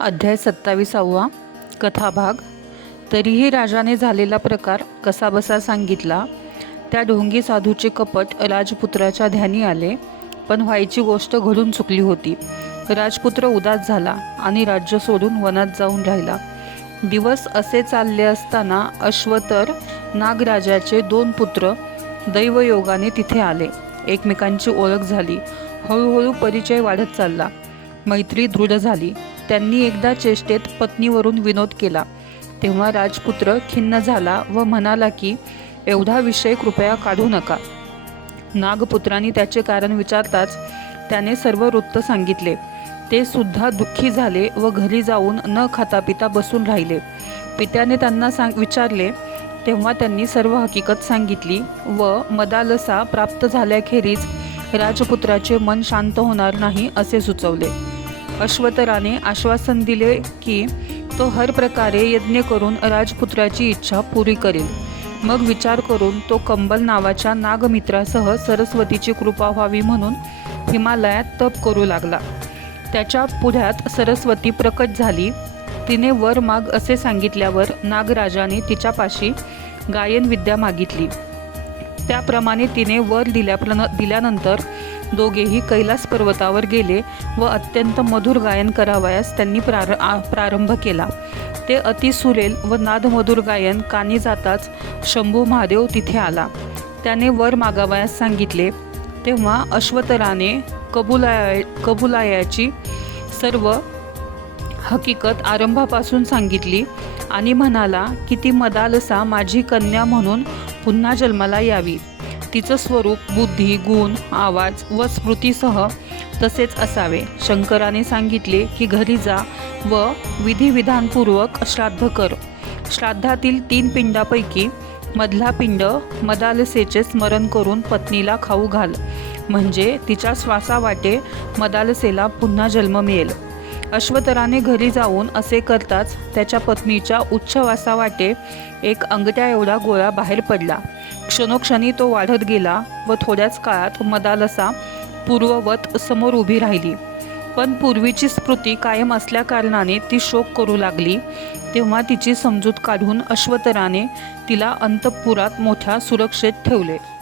अध्याय सत्तावीसावा कथाभाग. तरीही राजाने झालेला प्रकार कसाबसा सांगितला. त्या ढोंगी साधूचे कपट राजपुत्राच्या ध्यानी आले पण व्हायची गोष्ट घडून चुकली होती. राजपुत्र उदास झाला आणि राज्य सोडून वनात जाऊन राहिला. दिवस असे चालले असताना अश्वतर नागराजाचे दोन पुत्र दैवयोगाने तिथे आले. एकमेकांची ओळख झाली. हळूहळू परिचय वाढत चालला. मैत्री दृढ झाली. त्यांनी एकदा चेष्टेत पत्नीवरून विनोद केला. तेव्हा राजपुत्र खिन्न झाला व म्हणाला की एवढा विषय कृपया काढू नका. नागपुत्रांनी त्याचे कारण विचारताच त्याने सर्व वृत्त सांगितले. ते सुद्धा दुःखी झाले व घरी जाऊन न खाता पिता बसून राहिले. पित्याने त्यांना सांग विचारले. तेव्हा त्यांनी सर्व हकीकत सांगितली व मदालसा प्राप्त झाल्याखेरीज राजपुत्राचे मन शांत होणार नाही असे सुचवले. अश्वतराने आश्वासन दिले की तो हर प्रकारे यज्ञ करून राजपुत्राची इच्छा पुरी करेल. मग विचार करून तो कंबल नावाच्या नागमित्रासह सरस्वतीची कृपा व्हावी म्हणून हिमालयात तप करू लागला. त्याच्या पुढ्यात सरस्वती प्रकट झाली. तिने वर माग असे सांगितल्यावर नागराजाने तिच्यापाशी गायन विद्या मागितली. त्याप्रमाणे तिने वर दिल्या दिल्यानंतर दोघेही कैलास पर्वतावर गेले व अत्यंत मधुर गायन करावयास त्यांनी प्रार प्रारंभ केला. ते अतिसुरेल व नादमधुर गायन कानी जाताच शंभू महादेव तिथे आला. त्याने वर मागावयास सांगितले तेव्हा अश्वतराने कबुलाय कबुलायाची सर्व हकीकत आरंभापासून सांगितली. आणि म्हणाला की ती मदालसा माझी कन्या म्हणून पुन्हा जन्माला यावी. तिचं स्वरूप बुद्धी गुण आवाज व स्मृतीसह तसेच असावे. शंकराने सांगितले की घरी जा व विधिविधानपूर्वक श्राद्ध कर. श्राद्धातील तीन पिंडापैकी मधला पिंड मदालसेचे स्मरण करून पत्नीला खाऊ घाल. म्हणजे तिच्या श्वासावाटे मदालसेला पुन्हा जन्म मिळेल. अश्वतराने घरी जाऊन असे करताच त्याच्या पत्नीच्या उच्छवासावाटे एक अंगठ्या एवढा गोळा बाहेर पडला. क्षणोक्षणी तो वाढत गेला व थोड्याच काळात मदालसा पूर्ववत समोर उभी राहिली. पण पूर्वीची स्मृती कायम असल्याकारणाने ती शोक करू लागली. तेव्हा तिची समजूत काढून अश्वतराने तिला अंतपुरात मोठ्या सुरक्षेत ठेवले.